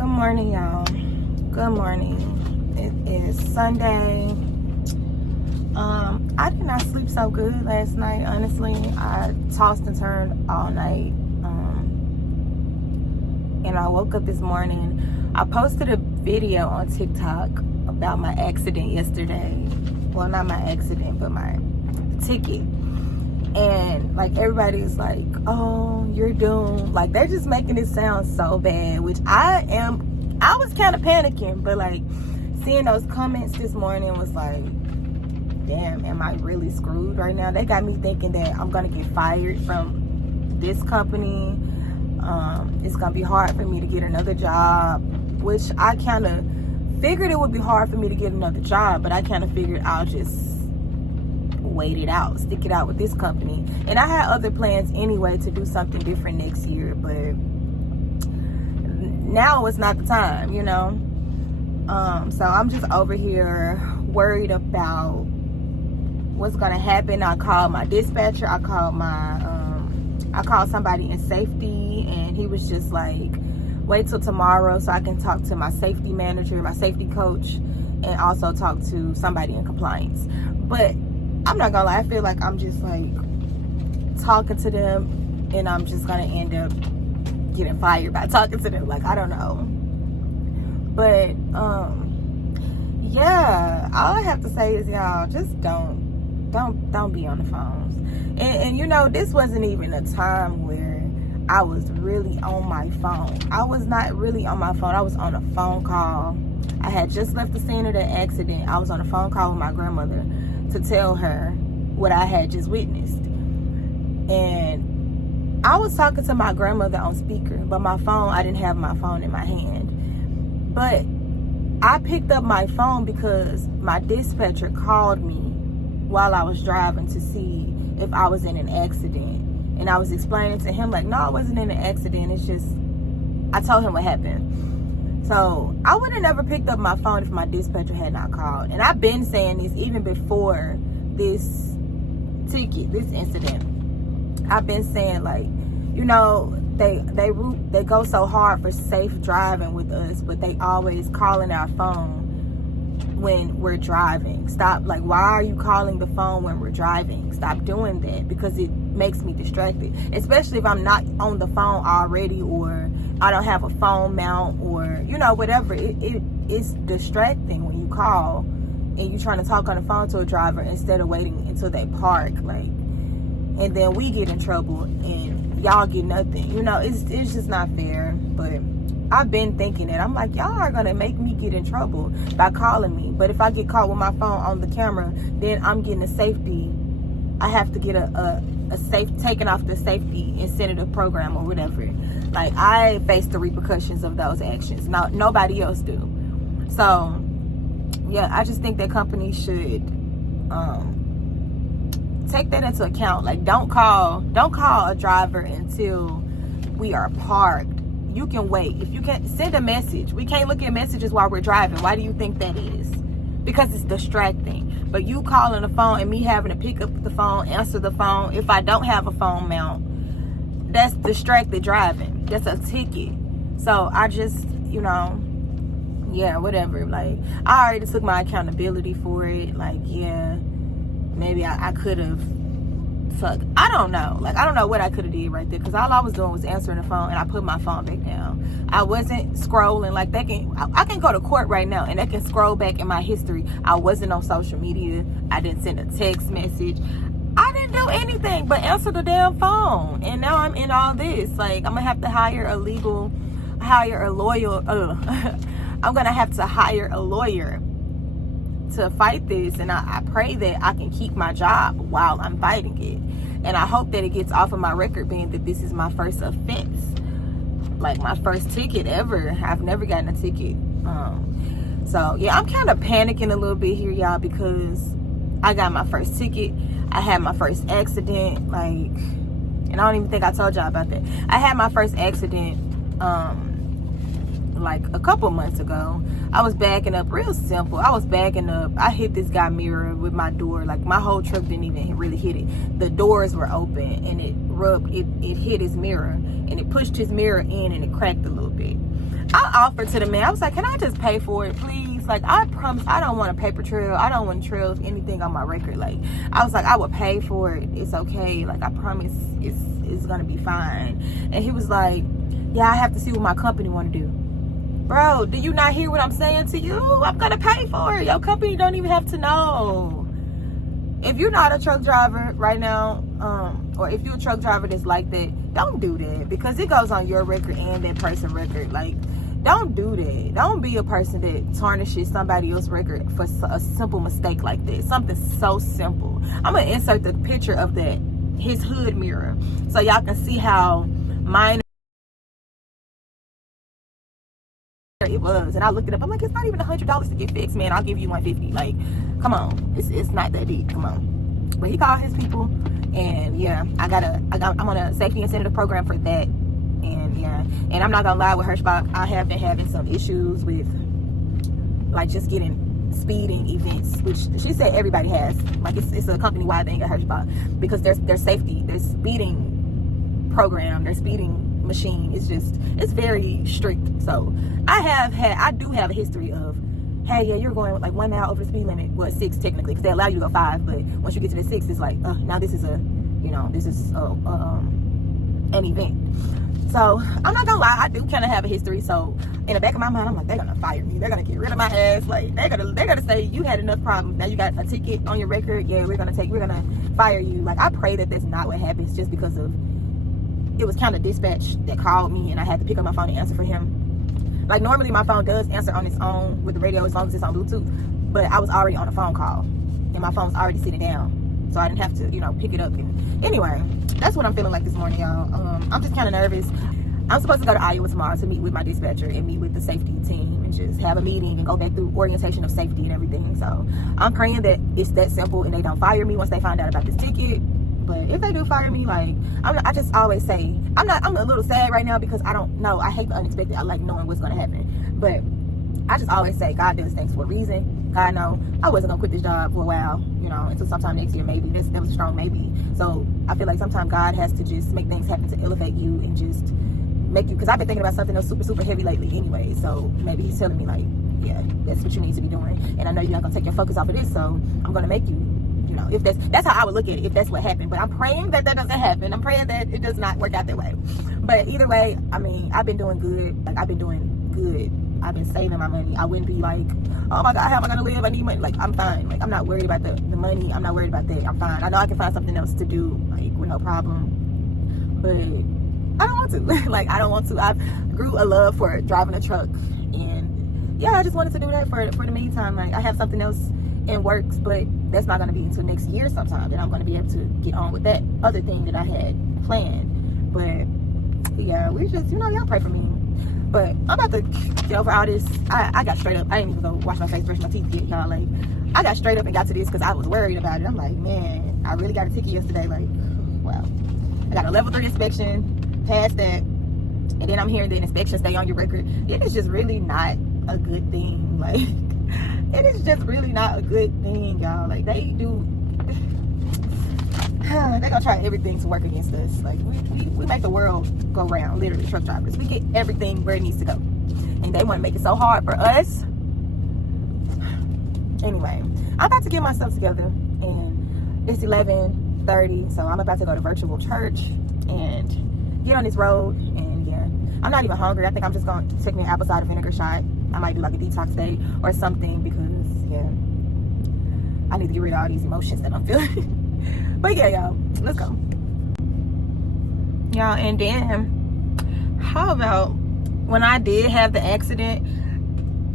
Good morning, y'all. Good morning. It is Sunday. I did not sleep so good last night, honestly. I tossed and turned all night. And I woke up this morning. I posted a video on TikTok about my accident yesterday. Well, not my accident, but my ticket. And like everybody's like, oh, you're doomed. Like they're just making it sound so bad, which I was kind of panicking, but like seeing those comments this morning was like, damn, am I really screwed right now? They got me thinking that I'm gonna get fired from this company. It's gonna be hard for me to get another job, which I kind of figured it would be hard for me to get another job, but I kind of figured I'll just wait it out, stick it out with this company. And I had other plans anyway to do something different next year, but now it's not the time, you know. So I'm just over here worried about what's gonna happen. I called my dispatcher, I called somebody in safety, and he was just like, wait till tomorrow so I can talk to my safety manager, my safety coach, and also talk to somebody in compliance. But I'm not gonna lie, I feel like I'm just like talking to them and I'm just gonna end up getting fired by talking to them. Like, I don't know. But yeah, all I have to say is, y'all, just don't be on the phones. And you know, this wasn't even a time where I was really on my phone. I was not really on my phone. I was on a phone call. I had just left the scene of the accident. I was on a phone call with my grandmother to tell her what I had just witnessed. And I was talking to my grandmother on speaker, but my phone, I didn't have my phone in my hand. But I picked up my phone because my dispatcher called me while I was driving to see if I was in an accident. And I was explaining to him, like, no, I wasn't in an accident. It's just, I told him what happened. So I would have never picked up my phone if my dispatcher had not called. And I've been saying this even before this ticket, this incident. I've been saying, like, you know, they go so hard for safe driving with us, but they always calling our phone when we're driving. Stop. Like, why are you calling the phone when we're driving? Stop doing that, because it makes me distracted, especially if I'm not on the phone already, or I don't have a phone mount, or you know, whatever. It's distracting when you call and you're trying to talk on the phone to a driver instead of waiting until they park, like, and then we get in trouble and y'all get nothing. You know, it's just not fair. But I've been thinking that. I'm like, y'all are gonna make me get in trouble by calling me. But if I get caught with my phone on the camera, then I'm getting a safety. I have to get a safe, taken off the safety incentive program or whatever. Like, I face the repercussions of those actions. Nobody else do. So yeah, I just think that companies should take that into account. Like, don't call a driver until we are parked. You can wait. If you can send a message. We can't look at messages while we're driving. Why do you think that is? Because it's distracting. But you calling the phone and me having to pick up the phone, answer the phone, if I don't have a phone mount, that's distracted driving. That's a ticket. So I just, you know, yeah, whatever. Like, I already took my accountability for it. Like, yeah, maybe I could have, I don't know. Like, I don't know what I could have did right there, because all I was doing was answering the phone, and I put my phone back down. I wasn't scrolling. Like, I can go to court right now and they can scroll back in my history. I wasn't on social media. I didn't send a text message. I didn't do anything but answer the damn phone. And now I'm in all this. Like, I'm gonna have to hire a lawyer. I'm gonna have to hire a lawyer to fight this, and I pray that I can keep my job while I'm fighting it. And I hope that it gets off of my record, being that this is my first offense, like my first ticket ever. I've never gotten a ticket. So yeah, I'm kind of panicking a little bit here, y'all, because I got my first ticket. I had my first accident, like, and I don't even think I told y'all about that. I had my first accident like a couple months ago. I was backing up, real simple. I was backing up. I hit this guy mirror with my door. Like, my whole truck didn't even really hit it. The doors were open, and it hit his mirror, and it pushed his mirror in, and it cracked a little bit. I offered to the man. I was like, can I just pay for it, please? Like, I promise I don't want a paper trail. I don't want trails, anything on my record. Like, I was like, I would pay for it. It's okay. Like, I promise it's gonna be fine. And he was like, yeah, I have to see what my company want to do. Bro, do you not hear what I'm saying to you? I'm gonna pay for it. Your company don't even have to know. If you're not a truck driver right now, or if you're a truck driver that's like that, don't do that, because it goes on your record and that person's record. Like, don't do that. Don't be a person that tarnishes somebody else's record for a simple mistake like that. Something so simple. I'm gonna insert the picture of his hood mirror, so y'all can see how minor it was. And I looked it up. I'm like, it's not even $100 to get fixed, man. I'll give you $150. Like, come on, it's not that deep. Come on. But he called his people, and yeah, I'm on a safety incentive program for that. And yeah, and I'm not gonna lie, with Hirschbach, I have been having some issues with, like, just getting speeding events, which she said everybody has. Like, it's a company-wide thing at Hirschbach, because their safety, their speeding program, their speeding machine is it's very strict. So I do have a history of, hey, yeah, you're going like 1 mile over the speed limit. Well, 6 technically, because they allow you to go 5, but once you get to the 6, it's like, now this is an event. So I'm not gonna lie, I do kind of have a history. So in the back of my mind, I'm like, they're gonna fire me. They're gonna get rid of my ass. Like, they're gonna say, you had enough problems. Now you got a ticket on your record. Yeah, we're gonna fire you. Like, I pray that that's not what happens, just because of, it was kind of dispatch that called me, and I had to pick up my phone and answer for him. Like, normally my phone does answer on its own with the radio, as long as it's on Bluetooth. But I was already on a phone call, and my phone's already sitting down, so I didn't have to, pick it up. And anyway, that's what I'm feeling like this morning, y'all. I'm just kind of nervous. I'm supposed to go to Iowa tomorrow to meet with my dispatcher and meet with the safety team and just have a meeting and go back through orientation of safety and everything. So I'm praying that it's that simple and they don't fire me once they find out about this ticket. But if they do fire me, like, I just always say, I'm a little sad right now, because I don't know. I hate the unexpected. I like knowing what's going to happen. But I just always say, God does things for a reason. God know I wasn't going to quit this job for a while, until sometime next year, maybe. That was a strong maybe. So I feel like sometimes God has to just make things happen to elevate you and just make you, because I've been thinking about something else super, super heavy lately anyway. So maybe he's telling me, like, yeah, that's what you need to be doing. And I know you're not going to take your focus off of this, so I'm going to make you, if that's how I would look at it, if that's what happened. But I'm praying that doesn't happen. I'm praying that it does not work out that way. But either way, I mean, I've been doing good. Like, I've been doing good. I've been saving my money. I wouldn't be like, oh my God, how am I going to live? I need money. Like, I'm fine. Like, I'm not worried about the money. I'm not worried about that. I'm fine. I know I can find something else to do, like, with no problem. But I don't want to. Like, I don't want to. I've grew a love for driving a truck. And yeah, I just wanted to do that for the meantime. Like, I have something else in works, but that's not going to be until next year sometime that I'm going to be able to get on with that other thing that I had planned. But yeah, we just, y'all pray for me. But I'm about to get over all this. I got straight up. I didn't even go wash my face, brush my teeth yet, y'all. Like, I got straight up and got to this because I was worried about it. I'm like, man, I really got a ticket yesterday. Like, wow. I got a level 3 inspection, passed that, and then I'm hearing the inspection stay on your record. It is just really not a good thing. Like, it is just really not a good thing, y'all. Like, they're gonna try everything to work against us. Like, we make the world go round, literally, truck drivers. We get everything where it needs to go, and they want to make it so hard for us. Anyway, I'm about to get myself together, and it's 11:30, so I'm about to go to virtual church and get on this road. And yeah, I'm not even hungry. I think I'm just gonna take me an apple cider vinegar shot. I might do like a detox day or something, because yeah, I need to get rid of all these emotions that I'm feeling. But yeah, y'all, let's go. Y'all, and then how about when I did have the accident,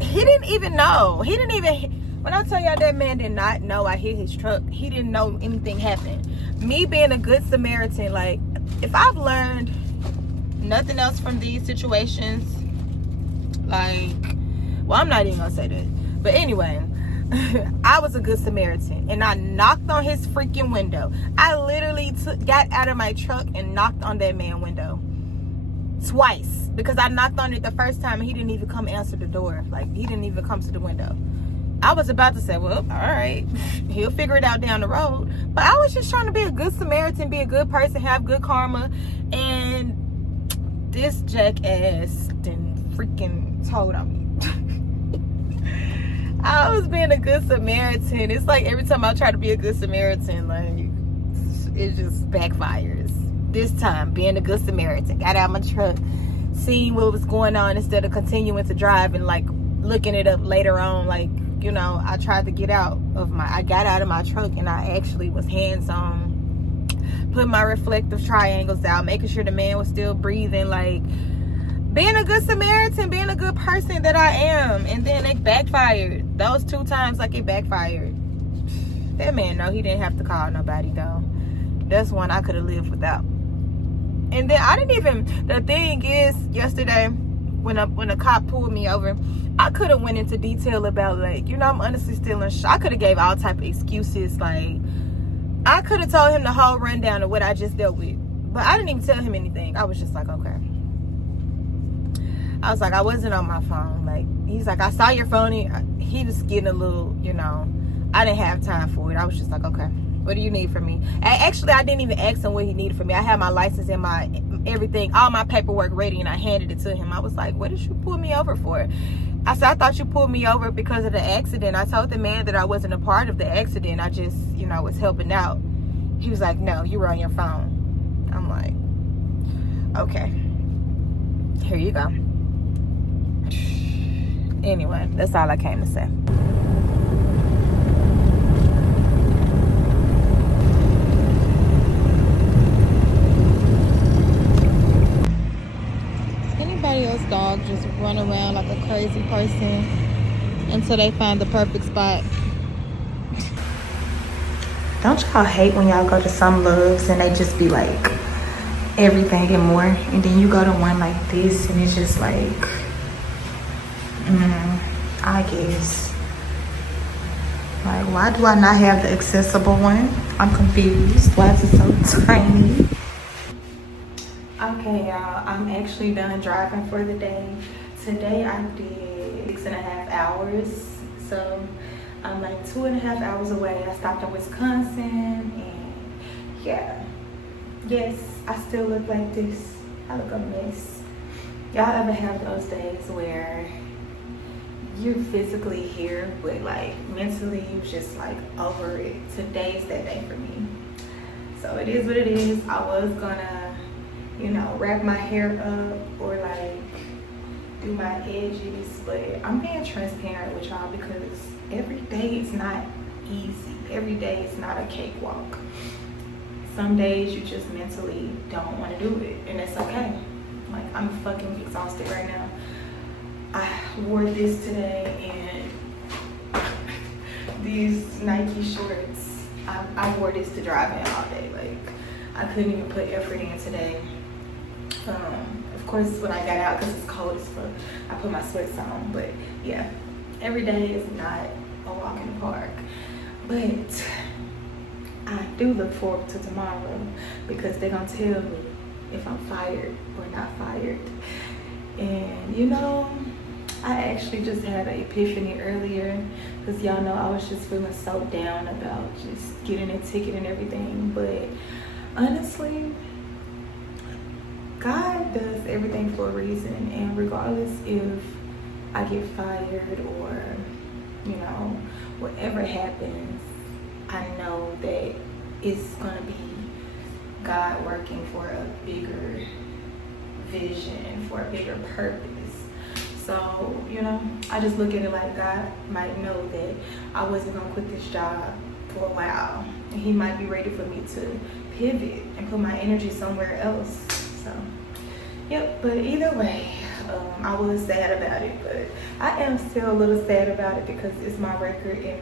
he didn't even know. When I tell y'all, that man did not know I hit his truck. He didn't know anything happened. Me being a good Samaritan, like, if I've learned nothing else from these situations, like, well, I'm not even gonna say that. But anyway, I was a good Samaritan, and I knocked on his freaking window. I literally got out of my truck and knocked on that man's window twice, because I knocked on it the first time and he didn't even come answer the door. Like, he didn't even come to the window. I was about to say, well, all right, he'll figure it out down the road. But I was just trying to be a good Samaritan, be a good person, have good karma. And this jackass didn't freaking told on me. I was being a good Samaritan. It's like every time I try to be a good Samaritan, like it just backfires. This time, being a good Samaritan, got out of my truck, seeing what was going on instead of continuing to drive and like looking it up later on. Like, you know, I tried to get out of I got out of my truck and I actually was hands-on, putting my reflective triangles out, making sure the man was still breathing, like being a good Samaritan, being a good person that I am. And then it backfired. Those 2 times, like, it backfired. That man, no, he didn't have to call nobody, though. That's one I could have lived without. And then I didn't even, the thing is, yesterday, when a cop pulled me over, I could have went into detail about, like, you know, I'm honestly still in shock. I could have gave all type of excuses. Like, I could have told him the whole rundown of what I just dealt with. But I didn't even tell him anything. I was just like, okay. I was like, I wasn't on my phone. Like, he's like, I saw your phone. He was getting a little, you know, I didn't have time for it. I was just like, okay, what do you need from me? Actually, I didn't even ask him what he needed from me. I had my license and my everything, all my paperwork ready, and I handed it to him. I was like, what did you pull me over for? I said, I thought you pulled me over because of the accident. I told the man that I wasn't a part of the accident. I just, you know, was helping out. He was like, no, you were on your phone. I'm like, okay, here you go. Anyway, that's all I came to say. Anybody else dog just run around like a crazy person until they find the perfect spot? Don't y'all hate when y'all go to some loves and they just be like everything and more, and then you go to one like this and it's just like, I guess. Like, why do I not have the accessible one? I'm confused. Why is it so tiny? Okay, y'all, I'm actually done driving for the day. Today I did 6.5 hours. So I'm like 2.5 hours away. I stopped in Wisconsin, and yeah. Yes, I still look like this. I look a mess. Y'all ever have those days where you're physically here, but like mentally you just like over it? Today's that day for me. So it is what it is. I was gonna, you know, wrap my hair up or like do my edges, but I'm being transparent with y'all because every day is not easy. Every day is not a cakewalk. Some days you just mentally don't want to do it, and it's okay. Like, I'm fucking exhausted right now. I wore this today and these Nike shorts. I wore this to drive in all day. Like, I couldn't even put effort in today. Of course, when I got out, because it's cold as fuck, I put my sweats on. But yeah, every day is not a walk in the park. But I do look forward to tomorrow because they're gonna tell me if I'm fired or not fired. And you know, I actually just had an epiphany earlier because y'all know I was just feeling so down about just getting a ticket and everything. But honestly, God does everything for a reason, and regardless if I get fired or, you know, whatever happens, I know that it's gonna be God working for a bigger vision, for a bigger purpose. So, you know, I just look at it like God might know that I wasn't gonna quit this job for a while, and he might be ready for me to pivot and put my energy somewhere else. So, yep, but either way, I was sad about it, but I am still a little sad about it because it's my record, and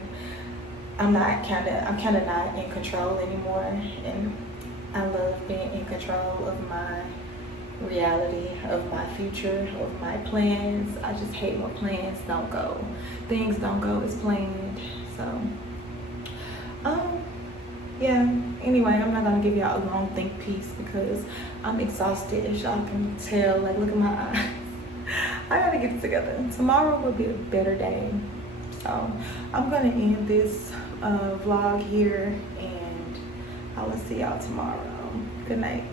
I'm kind of not in control anymore, and I love being in control of my reality, of my future, of my plans. I just hate when plans don't go. Things don't go as planned. So, yeah. Anyway, I'm not gonna give y'all a long think piece because I'm exhausted, as y'all can tell. Like, look at my eyes. I gotta get it together. Tomorrow will be a better day. So I'm gonna end this vlog here, and I will see y'all tomorrow. Good night.